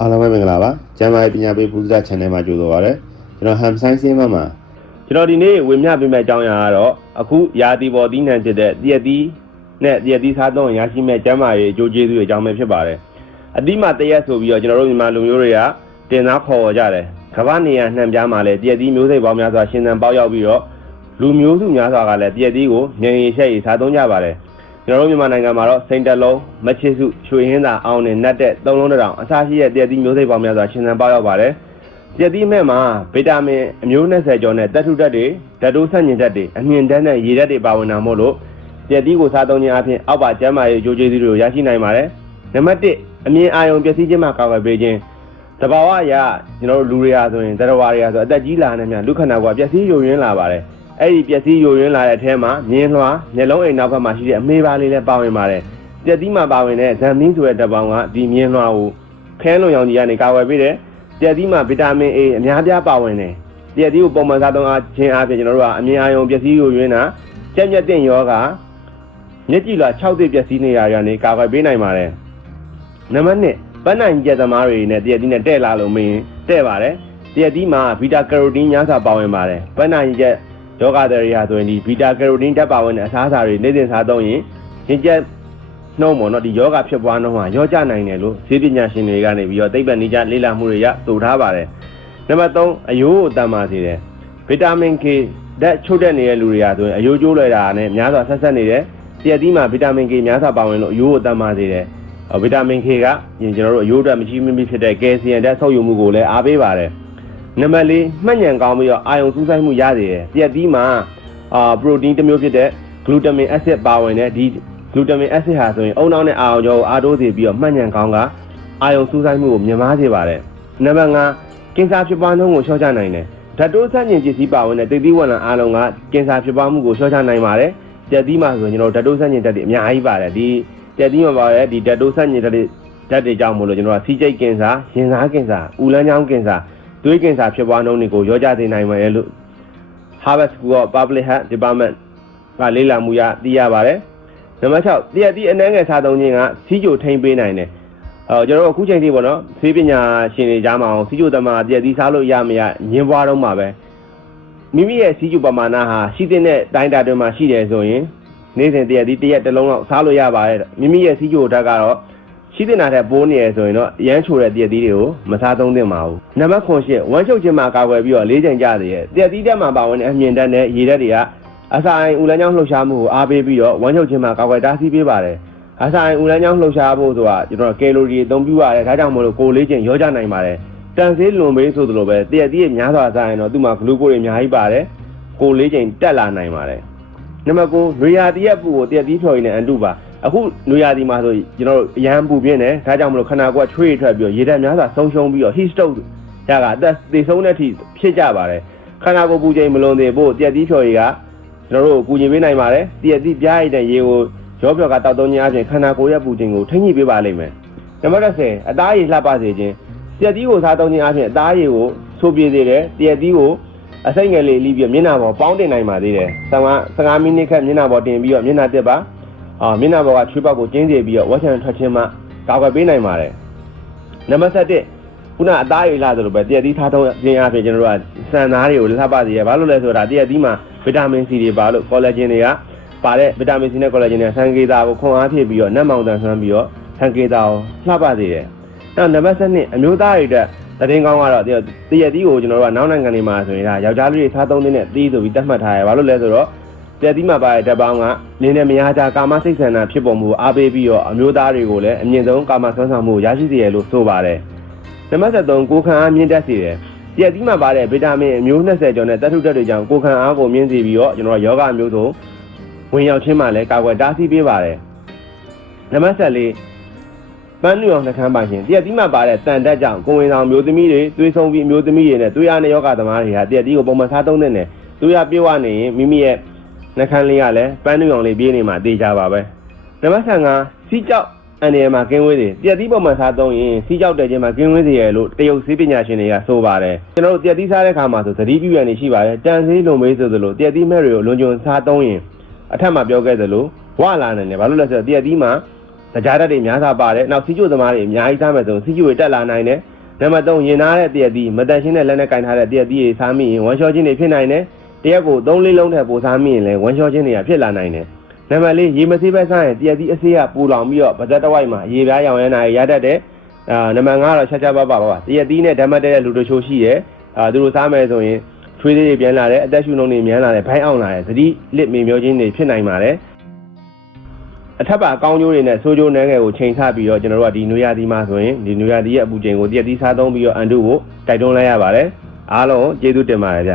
အားလုံးပဲမင်္ဂလာပါကျမ်းမာရေးပညာပေးပူဇာ channel မှာကြိုဆိုပါရစေကျွန်တော်ဟမ်ဆိုင်စင်းမမှာကျွန်တော်ဒီနေ့ဝေမျှပေးမယ့်အကြောင်းအရာကတော့အခုရာသီပေါ်သီးနှံဖြစ်တဲ့တရက်သီးနဲ့တရက်သီးစားသုံးရရှိမဲ့ကျန်းမာရေးအကျိုးကျေးဇူးတွေအကြောင်းပဲဖြစ်ပါတယ်။အတိမတရက်ဆိုပြီးတော့ကျွန်တော်တို့မြန်မာလူမျိုးတွေကတင်သားခေါ်ကြတယ်။ကမ္ဘာနေရနှံပြားမှာလည်းတရက်သီးမျိုးစိတ်ပေါင်းများစွာရှင်သန်ပေါက်ရောက်ပြီးတော့လူမျိုးစုများစွာကလည်းတရက်သီးကိုငြိမ်ရရှက်ရစားသုံးကြပါတယ်။ ကျွန်တော်တို့မြန်မာနိုင်ငံမှာတော့စိန်တက်လုံးမချစ်စုချွေဟင်းသာအောင်နဲ့နတ်တဲ့သုံးလုံးတစ်တောင်အစားရှိတဲ့တရက်သီးမျိုးစိတ်ပေါင်းများစွာရှင်သန်ပေါက်ရောက်ပါတယ်။ပြည့်တိမဲ့မှာဗီတာမင်အမျိုး20ကျော်နဲ့တက်ထုဓာတ်တွေဓာတ်တိုးဆန့်ကျင်ဓာတ်တွေအမြင့်တန်းနဲ့ရေဓာတ်တွေပါဝင်တာမို့လို့ပြည့်တိကိုစားသုံးခြင်းအပြင်အောက်ပါကျန်းမာရေးကြိုးကျေးဇူးတွေကိုရရှိနိုင်ပါတယ်။နံပါတ်1အမြင်အာရုံပျက်စီးခြင်းမှာကာကွယ်ပေးခြင်းတဘာဝအရကျွန်တော်တို့လူတွေဟာဆိုရင်တရဝါတွေဟာဆိုအသက်ကြီးလာတဲ့များလူခန္ဓာကိုယ်ပျက်စီးယိုယွင်းလာပါတယ်။ အဲ့ဒီပျက်စီးယိုယွင်းလာတဲ့အထဲမှာမြင်းလွှာမျက်လုံးအိမ်နောက်ဘက်မှာရှိတဲ့အမေးပါလေးလည်းပါဝင်ပါတယ်။ပြည့်တိမှာပါဝင်တဲ့ဇန်မင်းဆိုတဲ့တပောင်ကဒီမြင်းလွှာကိုခဲလုံရောင်ကြီးကနေကာကွယ်ပေးတယ်။ပြည့်သီးမှာဗီတာမင် A အများပြားပါဝင်တယ်။ပြည့်သီးကိုပုံမှန်စားသုံးအားခြင်းအပြင်ကျွန်တော်တို့ကအမြင်အာရုံပျက်စီးယိုယွင်းတာကြက်မြက်တဲ့ယောဂမျက်ကြည်လွှာ6သိပျက်စီးနေရတာကနေကာကွယ်ပေးနိုင်ပါတယ်။နံပါတ်1ပန်းနိုင်ကျက်သမားတွေနဲ့ပြည့်သီးနဲ့တဲ့လာလို့မင်းတဲ့ပါတယ်။ပြည့်သီးမှာဗီတာကရိုတင်းများစွာပါဝင်ပါတယ်။ပန်းနိုင်ကျက် ယောဂတွေရာဆိုရင်ဒီဗီတာကရိုတင်းဓာတ်ပါဝင်တဲ့အစားအစာတွေနေ့စဉ်စားသုံးရင်ရင်ကျက်နှုံးပေါ့နော်ဒီယောဂဖြစ်ပွားနှုံးဟာရောကြနိုင်တယ်လို့ဈေးပညာရှင်တွေကနေပြီးတော့သိပ္ပံနည်းကျလေ့လာမှုတွေရဆိုထားပါတယ်နံပါတ်3အယိုးကိုတန်ပါစေတယ်ဗီတာမင် K ဓာတ်ချုပ်တဲ့နေတဲ့လူတွေဟာဆိုရင်အယိုးကျိုးလွယ်တာနဲ့များစွာဆက်ဆက်နေတယ်တရက်သီးမှာဗီတာမင် K များစွာပါဝင်လို့အယိုးကိုတန်ပါစေတယ်ဗီတာမင် K ကကျွန်တော်တို့အယိုးဓာတ်မရှိမမိဖြစ်တဲ့ကယ်ဆီယမ်ဓာတ်ဆုပ်ယူမှုကိုလည်းအားပေးပါတယ် နံပါတ်4မှတ်ဉဏ်ကောင်းပြီးတော့အာယုံစူးစိုက်မှုရစေတယ်တရက်သီးမှာအာပရိုတင်းတစ်မျိုးဖြစ်တဲ့ glutamine acid ပါဝင်တဲ့ဒီ glutamine acid ဟာဆိုရင်အုံနောက်နဲ့အာရုံကြောကိုအားတိုးစေပြီးတော့မှတ်ဉဏ်ကောင်းကအာရုံစူးစိုက်မှုကိုမြင့်မားစေပါတယ်နံပါတ်5ကင်ဆာဖြစ်ပွားနှုန်းကိုလျှော့ချနိုင်တယ်ဓာတ်တိုးဆန့်ကျင်ပစ္စည်းပါဝင်တဲ့တိတ်တိဝလံအားလုံးကကင်ဆာဖြစ်ပွားမှုကိုလျှော့ချနိုင်ပါတယ်ကြက်သီးမှာဆိုရင်ကျွန်တော်ဓာတ်တိုးဆန့်ကျင်ဓာတ်တွေအများကြီးပါတယ်ဒီကြက်သီးမှာပါတဲ့ဒီဓာတ်တိုးဆန့်ကျင်ဓာတ်တွေဓာတ်တွေကြောင့်မို့လို့ကျွန်တော်ကစီးကျိတ်ကင်ဆာရင်သားကင်ဆာဦးလန်းချောင်းကင်ဆာ သွေးကင်ဆာဖြစ်ပွားနှုန်းတွေကိုရောကြစေနိုင်မယ်လို့ Harvard School of Public Health Department ကလေ့လာမှုရသိရပါတယ်နံပါတ်6တရက်တီအနှဲငယ်စားသုံးခြင်းကစီးကြိုထိမ့်ပေးနိုင်တယ်အော်ကျွန်တော်တို့အခုချိန်ထိပေါ့နော်ဆေးပညာရှင်တွေကြားမှာအောင်စီးကြိုတမတရက်တီစားလို့ရမရညင်းပွားတော့မှာပဲမိမိရဲ့စီးကြိုပမာဏဟာရှိတဲ့တိုင်းတာတွင်မှာရှိတယ်ဆိုရင်နေ့စဉ်တရက်တီတရက်တစ်လုံးလောက်စားလို့ရပါတယ်မိမိရဲ့စီးကြိုဓာတ်ကတော့ ရှိတဲ့နာတဲ့ပိုးနေရဆိုရင်တော့ရမ်းချိုတဲ့တရက်တီတွေကိုမစားသုံးသင့်ပါဘူးနံပါတ်9ဝမ်းချုပ်ခြင်းမှာကာကွယ်ပြီးတော့လေးချိန်ကြစေရဲ့တရက်တီတက်မှာပါဝင်တဲ့အမြင့်တက်နဲ့ရေတက်တွေကအဆိုင်ဦးလန်းချောင်းလှုပ်ရှားမှုကိုအားပေးပြီးတော့ဝမ်းချုပ်ခြင်းမှာကာကွယ်တားဆီးပေးပါတယ်။အဆိုင်ဦးလန်းချောင်းလှုပ်ရှားဖို့ဆိုတာကျွန်တော်ကယ်လိုရီအသုံးပြုရတယ်ဒါကြောင့်မလို့ကိုလေးချင်းရောကြနိုင်ပါတယ်။တန်ဆေးလွန်ပေးဆိုသလိုပဲတရက်တည်းများစွာစားရင်တော့သူ့မှာဂလူကိုတွေအများကြီးပါတယ်။ကိုလေးချင်းတက်လာနိုင်ပါတယ်။နံပါတ်9နွေရာတရက်ပူကိုတရက်တီးဖြော်ရည်နဲ့အန်တုပါ အခုနွေရာသီမှာဆိုကျွန်တော်အရန်ပူပြင်းတယ်ဒါကြောင့်မလို့ခန္ဓာကိုယ်ကချွေးထွက်ပြီးတော့ရေဓာတ်များစွာဆုံးရှုံးပြီးတော့ heat stroke ရကအသက်သေဆုံးတဲ့အထိဖြစ်ကြပါတယ်ခန္ဓာကိုယ်ပူချိန်မလွန်သေးဖို့တရက်တီးဖြော်ရည်ကကျွန်တော်တို့ကူညီပေးနိုင်ပါတယ်။တည့်တည့်ပြားရတဲ့ရေကိုရောပြော့ကတောက်သုံးခြင်းအပြင်ခန္ဓာကိုယ်ရဲ့ပူခြင်းကိုထိန်းညှိပေးပါလိမ့်မယ်။နံပါတ်10အသားရည်လှပစေခြင်းတည့်တည့်ကိုစားသုံးခြင်းအပြင်အသားရည်ကိုဆိုးပြေစေတယ်။တည့်တည့်ကိုအစိမ့်ငယ်လေးလီးပြီးမျက်နှာပေါ်ပေါင်းတင်နိုင်ပါသေးတယ်။15 15မိနစ်ခန့်မျက်နှာပေါ်တင်ပြီးတော့မျက်နှာတက်ပါ။ အာမျက်နှာပေါ်ကချွေးပေါက်ကိုကျင်းစေပြီးတော့ဝက်ချန်ထွက်ခြင်းမှကာကွယ်ပေးနိုင်ပါတယ်။နံပါတ်7ခုနအသားရည်လာသလိုပဲတည့်တည့်ထားသုံးခြင်းအပြင်ကျွန်တော်တို့ကစံသားတွေကိုလှပစေရဘာလို့လဲဆိုတာတည့်တည့်မှာဗီတာမင်စီတွေပါလို့ကောလာဂျင်တွေကပါတဲ့ဗီတာမင်စီနဲ့ကောလာဂျင်တွေဆန်ကေတာကိုခွန်အားဖြည့်ပြီးတော့နတ်မောင်တန်ဆွမ်းပြီးတော့ဆန်ကေတာကိုလှပစေတယ်။နောက်နံပါတ်7အမျိုးသားတွေအတွက်သတင်းကောင်းကတော့တည့်ရသီးကိုကျွန်တော်တို့ကနောက်နိုင်ငံတွေမှာဆိုရင်ဒါယောက်ျားလေးတွေစားသုံးတဲ့သီးဆိုပြီးတတ်မှတ်ထားရဘာလို့လဲဆိုတော့ တည့်သီးမှာပါတဲ့ဓာတ်ပေါင်းကနင်းနဲ့မရကြကာမစိတ်ဆန္ဒဖြစ်ပေါ်မှုအားပေးပြီးတော့အမျိုးသားတွေကိုလည်းအမြင့်ဆုံးကာမဆွမ်းဆောင်မှုရရှိစေရလို့ဆိုပါတယ်။နံပါတ်7ကိုခံအားမြင့်တက်စေတယ်။တရက်သီးမှာပါတဲ့ဗီတာမင်အမျိုး20ကျော်နဲ့တက်ထုတက်တွေကြောင့်ကိုယ်ခံအားကိုမြင့်စေပြီးတော့ကျွန်တော်ယောဂအမျိုးစုံဝင်ရောက်ခြင်းမှာလည်းကာကွယ်တားဆီးပေးပါတယ်။နံပါတ်14ပန်းနူအောင်နှခမ်းပါရှင်တရက်သီးမှာပါတဲ့တန်တက်ကြောင့်ကိုဝင်ဆောင်မျိုးသမီးတွေသွေးဆုံးပြီးမျိုးသမီးတွေနဲ့သွေးအားနဲ့ယောဂသမားတွေဟာတရက်သီးကိုပုံမှန်စားသုံးတဲ့နဲ့သွေးအားပြေဝနေရင်မိမိရဲ့ နှခမ်းလေးကလည်းပန်းနူအောင်လေးပြေးနေမှာတေးကြပါပဲ။နံပါတ်15စီးကြောက်အန်ဒီယမှာကင်းဝေးတယ်တရက်သီးပုံမှန်စားသုံးရင်စီးကြောက်တဲ့ခြင်းမှာကင်းဝေးစေရလို့တရုတ်ဆေးပညာရှင်တွေကဆိုပါတယ်ကျွန်တော်တို့တရက်သီးစားတဲ့ခါမှာဆိုသတိပြုရနေရှိပါတယ်တန်ဆေးလုံမေးဆိုသလိုတရက်သီးမဲ့တွေကိုလွန်ကျွံစားသုံးရင်အထက်မှာပြောခဲ့သလိုဝလာနေတယ်ဘာလို့လဲဆိုတော့တရက်သီးမှာတရားဓာတ်တွေများစွာပါတယ်နောက်စီးကျိုသမားတွေအများကြီးစားမယ်ဆိုစီးကျိုတွေတက်လာနိုင်တယ်နံပါတ်3ရင်သားတဲ့တရက်သီးမတန်ရှင်းတဲ့လက်နဲ့ကင်ထားတဲ့တရက်သီးတွေစားမိရင်ဝမ်ရှော့ချင်းတွေဖြစ်နိုင်တယ် တရက်ကို3လေးလုံးထက်ပိုစားမိရင်လည်းဝမ်ရှော့ချင်းတွေကဖြစ်လာနိုင်တယ်နံပါတ်4ရေမဆေးပဲစားရင်တရက်သီးအဆေးကပူလောင်ပြီးတော့ဗဇက်တစ်ဝိုက်မှာရေပြားရောင်ရမ်းတာရရတတ်တယ်အာနံပါတ်5ကတော့ချက်ချက်ပါပါပါတရက်သီးနဲ့ဓမ္မတ်တဲ့လူတို့ချိုးရှိတယ်အာသူတို့စားမယ်ဆိုရင်ထွေးသေးတွေပြန်လာတယ်အသက်ရှူနှုံတွေမြန်လာတယ်ဘိုင်းအောင်လာတယ်သတိလစ်မေမျိုးချင်းတွေဖြစ်နိုင်ပါတယ်အထက်ပါအကောင်းကျိုးတွေနဲ့ဆိုးကျိုးနှဲငယ်ကိုချိန်ဆပြီးတော့ကျွန်တော်တို့ကဒီနွေရာသီမှာဆိုရင်ဒီနွေရာသီရဲ့အပူချိန်ကိုတရက်သီးစားသုံးပြီးတော့အန်တုကိုတိုက်တွန်းလိုက်ရပါတယ်အားလုံးကျေးဇူးတင်ပါတယ်ဗျ